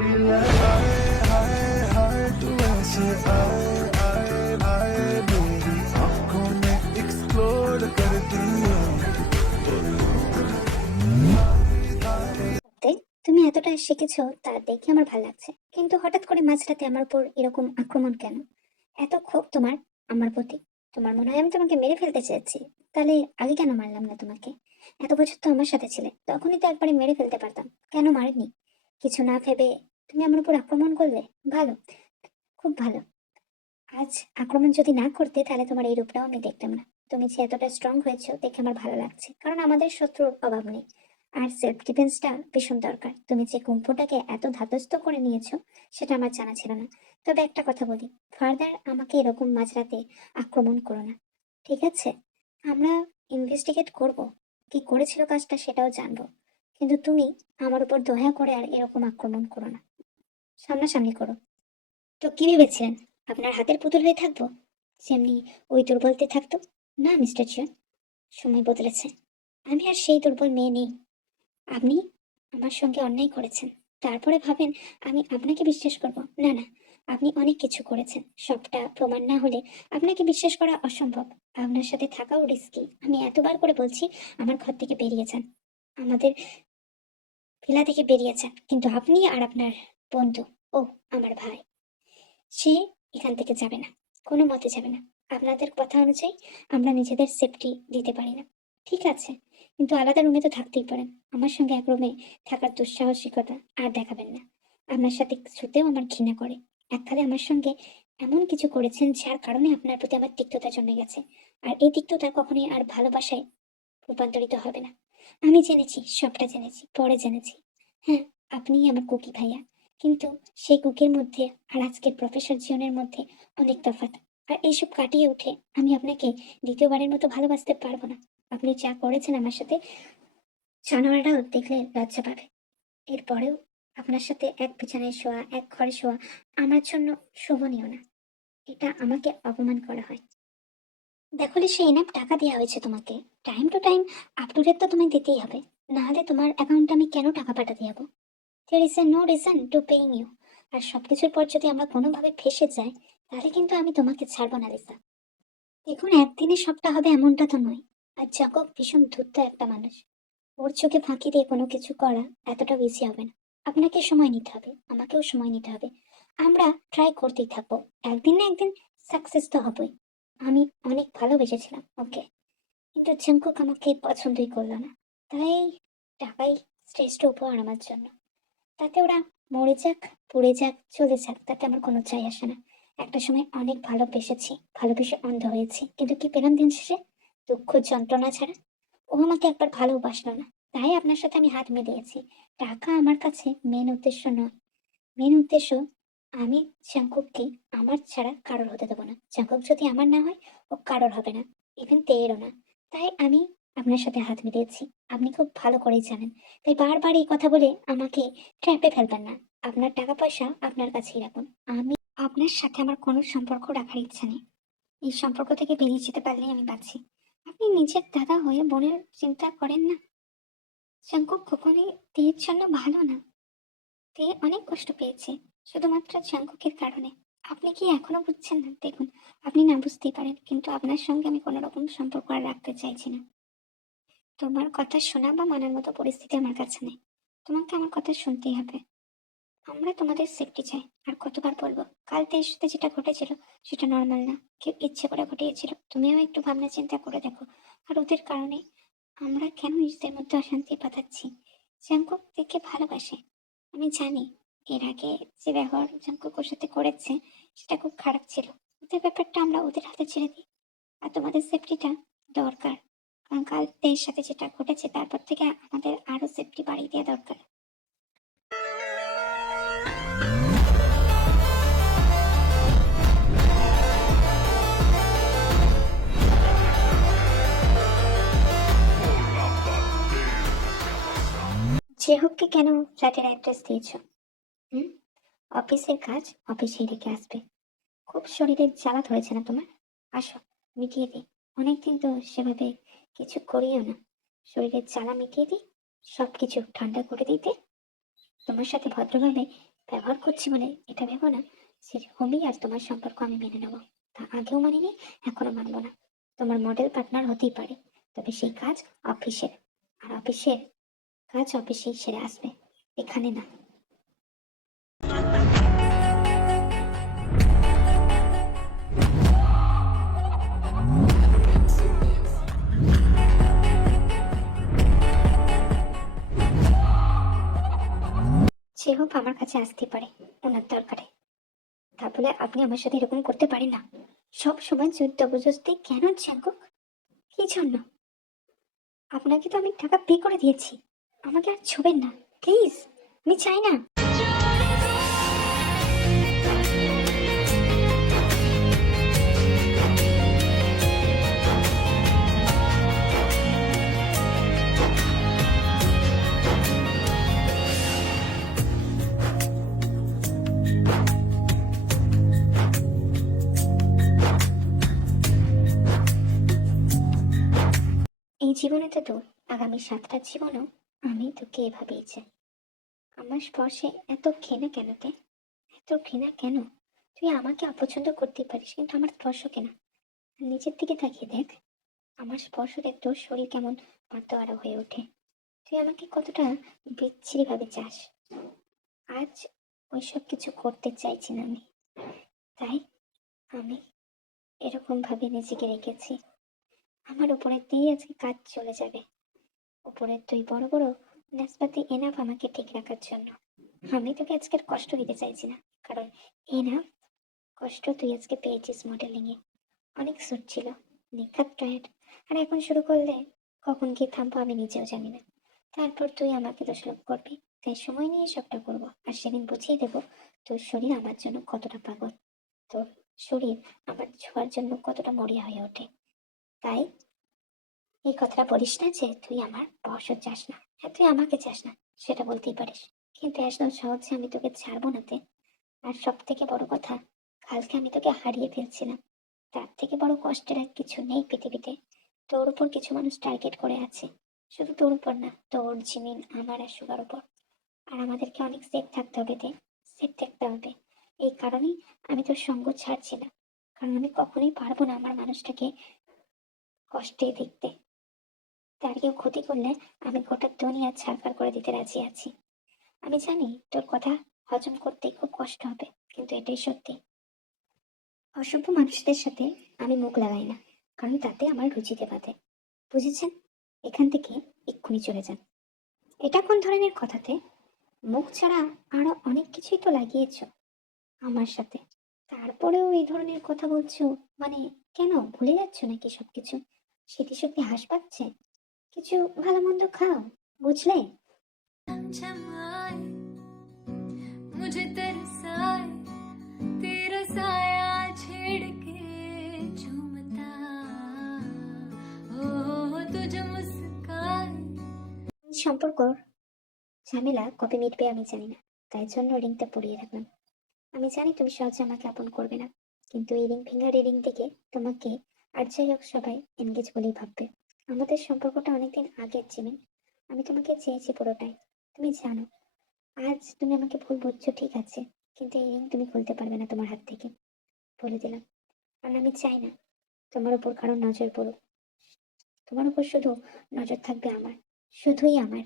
তুমি এতটা শিখেছো তা দেখে আমার ভালো লাগছে, কিন্তু হঠাৎ করে মাঝরাতে আমার উপর এরকম আক্রমণ কেন? এত ক্ষোভ তোমার আমার প্রতি? তোমার মনে হয় আমি তোমাকে মেরে ফেলতে চেয়েছি? তাহলে আগে কেন মারলাম না তোমাকে? এত বছর তো আমার সাথে ছিলে, তখনই তো একবারে মেরে ফেলতে পারতাম, কেন মারিনি? কিছু না ভেবে তুমি আমার উপর আক্রমণ করলে। ভালো, খুব ভালো। আজ আক্রমণ যদি না করতে তাহলে তোমার এই রূপটাও আমি দেখতাম না। তুমি যে এতটা স্ট্রং হয়েছো দেখে আমার ভালো লাগছে, কারণ আমাদের শত্রুর অভাব নেই। আর সেলফ ডিফেন্সটা ভীষণ দরকার। তুমি যে কুম্ভটাকে এত ধাতস্থ করে নিয়েছো সেটা আমার জানা ছিল না। তবে একটা কথা বলি, ফার্দার আমাকে এরকম মাঝরাতে আক্রমণ করো না, ঠিক আছে? আমরা ইনভেস্টিগেট করব, কি করেছিল কাজটা সেটাও জানবো, কিন্তু তুমি আমার উপর দয়া করে আর এরকম আক্রমণ করো না। সামনাসামনি করো। তো কি ভেবেছিলেন আপনার হাতের পুতুল হয়ে থাকবো, যেমনি ওই দুর্বলতে থাকতো? না মিস্টার জন, সময় বদলেছে। আমি আর সেই দুর্বল মেয়ে নেই। আপনি আমার সঙ্গে অন্যায় করেছেন, তারপরে ভাবেন আমি আপনাকে বিশ্বাস করব? না না, আপনি অনেক কিছু করেছেন, সবটা প্রমাণ না হলে আপনাকে বিশ্বাস করা অসম্ভব। আপনার সাথে থাকাও রিস্কি। আমি এতবার করে বলছি আমার ঘর থেকে বেরিয়ে যান, আমাদের ভিলা থেকে বেরিয়ে যান, কিন্তু আপনি আর আপনার বন্ধু, ও আমার ভাই, সে এখান থেকে যাবে না, কোনো মতে যাবে না। আপনাদের কথা অনুযায়ী আমরা নিজেদের সেফটি দিতে পারি না, ঠিক আছে? কিন্তু আলাদা রুমে তো থাকতেই পারেন। আমার সঙ্গে এক রুমে থাকার দুঃসাহসিকতা আর দেখাবেন না। আপনার সাথে শুতেও আমার ঘৃণা করে। এককালে আমার সঙ্গে এমন কিছু করেছেন যার কারণে আপনার প্রতি আমার তিক্ততা জন্মে গেছে। আর এই তিক্ততা কখনোই আর ভালোবাসায় রূপান্তরিত হবে না। আমি জেনেছি, সবটা জেনেছি, পরে জেনেছি। হ্যাঁ, আপনিই আমার কুকি ভাইয়া, কিন্তু সেই কুকির মধ্যে আর আজকের প্রফেসর জীবনের মধ্যে অনেক তফাৎ। আর এইসব কাটিয়ে উঠে আমি আপনাকে দ্বিতীয়বারের মতো ভালোবাসতে পারবো না। আপনি যা করেছেন আমার সাথে, জানোয়াররাও দেখলে লজ্জা পাবে। এরপরেও আপনার সাথে এক বিছানায় শোয়া, এক ঘরে শোয়া আমার জন্য শোভনীয় না। এটা আমাকে অপমান করা হয়। দেখলে সে এনাফ টাকা দেওয়া হয়েছে তোমাকে, time to time up to date তো তোমায় দিতেই হবে, না হলে তোমার অ্যাকাউন্টে আমি কেন টাকা পাঠাতে যাবো? There is no reason to paying you. আর সবকিছুর পর যদি আমরা কোনোভাবে ফেসে যাই, তাহলে কিন্তু আমি তোমাকে ছাড়বো না লিসা। দেখুন, একদিনে সবটা হবে এমনটা তো নয়। আর জাকব ভীষণ ধূর্ত একটা মানুষ। ওর চোখে ফাঁকি দিয়ে কোনো কিছু করা এতটা বেশি হবে না। আপনাকে সময় নিতে হবে, আমাকেও সময় নিতে হবে। আমরা ট্রাই করতেই থাকবো, একদিন না একদিন সাকসেস তো হবই। আমি অনেক ভালোবেসেছিলাম ওকে, কিন্তু জাংকুক আমাকে পছন্দই করলো না। তাই টাকাই শ্রেষ্ঠ উপহার আমার জন্য। তাতে ওরা মরে যাক, পড়ে যাক, চলে যাক, তাতে আমার কোনো চাই আসে না। একটা সময় অনেক ভালোবেসেছি, ভালোবেসে অন্ধ হয়েছি, কিন্তু কি পেলাম দিন শেষে? দুঃখ, যন্ত্রণা ছাড়া। ও আমাকে একবার ভালোবাসলো না, তাই আপনার সাথে আমি হাত মিলিয়েছি। টাকা আমার কাছে মেন উদ্দেশ্য নয়। মেন উদ্দেশ্য, আমি জাংকুককে আমার ছাড়া কারোর হতে দেবো না। জাংকুক যদি আমার না হয়, ও কারোর হবে না, ইভেন তেয়েরও না। তাই আমি আপনার সাথে হাত মিলিয়েছি, আপনি খুব ভালো করেই জানেন। তাই বারবার এই কথা বলে আমাকে ট্র্যাপে ফেলবেন না। আপনার টাকা পয়সা আপনার কাছেই রাখুন। আমি আপনার সাথে আমার কোনো সম্পর্ক রাখার ইচ্ছা নেই। এই সম্পর্ক থেকে বেরিয়ে যেতে পারলেই আমি বাঁচি। আপনি নিজের দাদা হয়ে বোনের চিন্তা করেন না? জাংকুক কখনোই তেয়ের জন্য ভালো না। তে অনেক কষ্ট পেয়েছে শুধুমাত্র জাংকুকের কারণে। আপনি কি এখনো বুঝছেন না? দেখুন, আপনি না বুঝতেই পারেন, কিন্তু আপনার সঙ্গে আমি কোনো রকম সম্পর্ক আর রাখতে চাইছি না। তোমার কথা শোনা বা মানার মতো পরিস্থিতি আমার কাছে নেই। তোমাকে আমার কথা শুনতেই হবে। আমরা তোমাদের সেফটি চাই। আর কতবার বলবো, কাল তের সাথে যেটা ঘটেছিল সেটা নর্মাল না, কেউ ইচ্ছে করে ঘটিয়েছিল। তুমিও একটু ভাবনা চিন্তা করে দেখো। আর ওদের কারণে আমরা কেন নিজেদের মধ্যে অশান্তি পাঠাচ্ছি? জাংকুক দেখে ভালোবাসে, আমি জানি। এর আগে যে ব্যবহার জাংকুক ওর সাথে করেছে সেটা খুব খারাপ ছিল। ওদের ব্যাপারটা আমরা ওদের হাতে ছেড়ে দিই। আর তোমাদের সেফটিটা দরকার, কারণ কাল তের সাথে যেটা ঘটেছে তারপর থেকে আমাদের আরো সেফটি বাড়িয়ে দেওয়া দরকার। যে হোককে কেন ফ্ল্যাটের অ্যাড্রেস দিয়েছো? হুম, অফিসের কাজ অফিসেই রেখে আসবে। খুব শরীরের জ্বালা ধরেছে না তোমার? আসো, মিটিয়ে দিই। অনেকদিন তো সেভাবে কিছু করিও না। শরীরের জ্বালা মিটিয়ে দিই, সবকিছু ঠান্ডা করে দিতে। তোমার সাথে ভদ্রভাবে ব্যবহার করছি বলে এটা ভেবো না যে হবেই আর তোমার সম্পর্ক আমি মেনে নেবো। তা আগেও মানিনি, এখনো মানবো না। তোমার মডেল পার্টনার হতেই পারে, তবে সেই কাজ অফিসের। আর অফিসের কাজ অফিসেই সেরে আসবে, এখানে না। সে হোক আমার কাছে আসতে পারে ওনার দরকারে, তা বলে আপনি আমার সাথে এরকম করতে পারেন না। সব সময় জবরদস্তি কেন জাঙ্কুক? কি জন্য? আপনাকে তো আমি টাকা পে করে দিয়েছি, আমাকে আর ছোবেন না প্লিজ। আমি চাই না। এই জীবনেতে তো আগামী 7টা জীবনও আমি তোকে এভাবেই চাই। আমার স্পর্শে এত ঘৃণা কেন তে? এত ঘৃণা কেন? তুই আমাকে অপছন্দ করতেই পারিস, কিন্তু আমার স্পর্শ কেন? আর নিজের দিকে তাকিয়ে দেখ, আমার স্পর্শতে তোর শরীর কেমন মাতোয়ারা হয়ে ওঠে। তুই আমাকে কতটা বিচ্ছিরি ভাবে চাস। আজ ওইসব কিছু করতে চাইছি না আমি, তাই আমি এরকম ভাবে নিজেকে রেখেছি। আমার উপরে দিয়ে আজকে কাজ চলে যাবে। উপরের তুই বড় বড় নাশপাতি এনাফ আমাকে ঠিক রাখার জন্য। আমি তোকে আজকের কষ্ট দিতে চাইছি না, কারণ এনাফ কষ্ট তুই আজকে পেয়েছিস মডেলিং এ। অনেক সুট ছিল, নিখাত টায়ার্ড। আর এখন শুরু করলে কখন কি থামবো আমি নিজেও জানি না। তারপর তুই আমাকে দোষারোপ করবি, তাই সময় নিয়ে সবটা করবো। আর সেদিন বুঝিয়ে দেবো তোর শরীর আমার জন্য কতটা পাগল, তোর শরীর আমার ছোঁয়ার জন্য কতটা মরিয়া হয়ে ওঠে। তাই এই কথাটা বলিস না যে তুই আমার বয়স চাস না। হ্যাঁ, তুই আমাকে চাস না, সেটা বলতেই পারিস, কিন্তু এত সহজে আমি তোকে ছাড়বো না তে। আর সব থেকে বড় কথা, কালকে আমি তোকে হারিয়ে ফেলছিলাম। তার থেকে বড় কষ্টের আর কিছু নেই পৃথিবীতে। তোর উপর কিছু মানুষ টার্গেট করে আছে, শুধু তোর উপর না, তোর জিমিন আমার আর সুগার উপর। আর আমাদেরকে অনেক সেফ থাকতে হবে তে, সেফ থাকতে হবে। এই কারণেই আমি তোর সঙ্গ ছাড়ছি না, কারণ আমি কখনোই পারবো না আমার মানুষটাকে কষ্টে দেখতে। তার কেউ ক্ষতি করলে আমি গোটা দুনিয়া ছাড়খাড় করে দিতে রাজি আছি। আমি জানি তোর কথা হজম করতে খুব কষ্ট হবে, কিন্তু এটাই সত্যি। অসভ্য মানুষদের সাথে আমি মুখ লাগাই না, কারণ তাতে আমার রুচিতে বাধে। বুঝেছেন? এখান থেকে এক্ষুনি চলে যান। এটা কোন ধরনের কথাতে? মুখ ছাড়া আরো অনেক কিছুই তো লাগিয়েছ আমার সাথে, তারপরেও এই ধরনের কথা বলছো। মানে কেন, ভুলে যাচ্ছ নাকি সবকিছু? স্মৃতিশক্তি হ্রাস পাচ্ছে? কিছু ভালো মন্দ খাও, বুঝলে? मुझे तरसाए तेरा साया छेड़ के झूमता ओ तुझे मुस्काए। সম্পর্ক ঝামেলা কবে মিটবে আমি জানি না, তাই জন্য রিংটা পরিয়ে রাখলাম। আমি জানি তুমি সহজে আমাকে আপন করবে না, কিন্তু এই রিং ফিঙ্গার রিং থেকে তোমাকে আর যাই হোক সবাই এনগেজ বলেই ভাববে। আমাদের সম্পর্কটা অনেকদিন আগের জিমিন। আমি তোমাকে চেয়েছি পুরোটাই, তুমি জানো। আজ তুমি আমাকে ভুল বুঝছো ঠিক আছে, কিন্তু এই রিং তুমি খুলতে পারবে না তোমার হাত থেকে, বলে দিলাম। আর আমি চাই না তোমার উপর কারো নজর পড়ুক। তোমার উপর শুধু নজর থাকবে আমার, শুধুই আমার।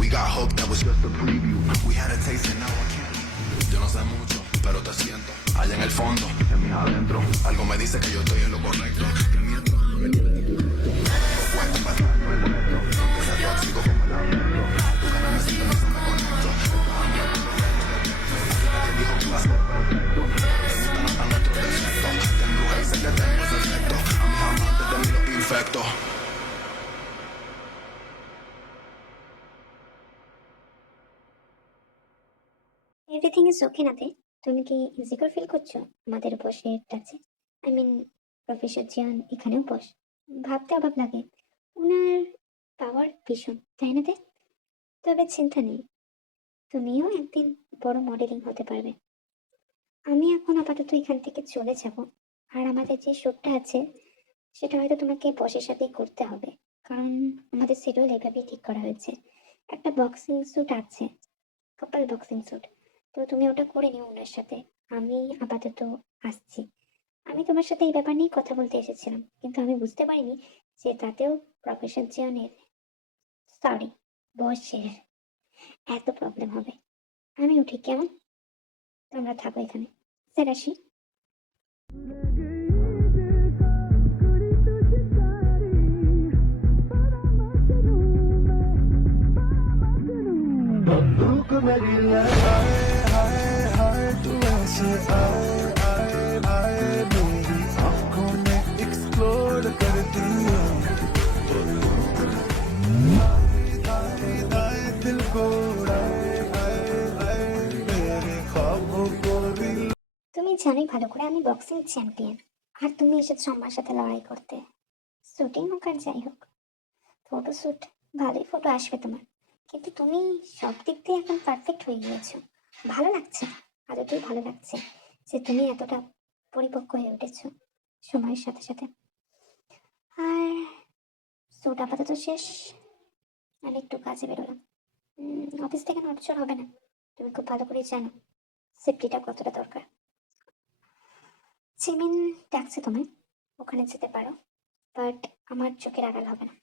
We got hope that was just a preview. We had a taste and now I can't leave. Yo no sé mucho, pero te siento. Allá en el fondo, en mis adentro. Algo me dice que yo estoy en lo correcto. Que miento, puesto para estar en el nuestro. Que sea tóxico como el adentro. Tu cara me siento, eso me conecto. Nadie dijo que iba a ser perfecto. Te gustan hasta nuestros defectos. Te embruja y sé que tengo ese efecto. A mis amantes de mí los infectos. Everything is okay নাতে? তুমি কি insecure feel করছো আমাদের বসের টাচে? I mean, professor জিয়ান এখানেও বস। ভাবতে অবাক লাগে, ওনার পাওয়ার ভীষণ, তাই না তে? তবে চিন্তা নেই, তুমিও একদিন বড় মডেলিং হতে পারবে। আমি এখন আপাতত এখান থেকে চলে যাব। আর আমাদের যে শ্যুটটা আছে সেটা হয়তো তোমাকে বসের সাথেই করতে হবে, কারণ আমাদের শিডিউল এভাবেই ঠিক করা হয়েছে। একটা বক্সিং শ্যুট আছে, কাপল বক্সিং স্যুট। তো তুমি ওটা করে নিও ওনার সাথে। আমি আপাতত আসছি। আমি তোমার সাথে এই ব্যাপার নিয়ে কথা বলতে এসেছিলাম, কিন্তু আমি বুঝতে পারিনি যে তাতেও প্রফেসর জিয়নের, সরি, বসের এত প্রবলেম হবে। আমি উঠি কেমন? তোমরা থাকো এখানে। স্যার আসি। रुक मेरी हाय हाय हाय तू ऐसे आए आए आए मेरी आंखों में एक्सप्लोर करती है आए आए दिल को आए आए आए मेरे ख्वाबों को भी তুমি জানোই ভালো করে আমি বক্সিং চ্যাম্পিয়ন, আর তুমি এসেছো আমার সাথে লড়াই করতে। শুটিং হোক আর যাই হোক, ফটো শ্যুট, ভালোই ফটো আসবে তোমার। কিন্তু তুমি সব দিক দিয়ে এখন পারফেক্ট হয়ে গিয়েছো। ভালো লাগছে, আদতেই ভালো লাগছে যে তুমি এতটা পরিপক্ক হয়ে উঠেছো সময়ের সাথে সাথে। আর শ্যুট আপাতত শেষ, আমি একটু কাজে বেরোলাম। অফিস থেকে নড়চড় হবে না, তুমি খুব ভালো করেই জানো সেফটিটা কতটা দরকার। জিমিন ডাকছে তোমায়, ওখানে যেতে পারো, বাট আমার চোখের আড়াল হবে না।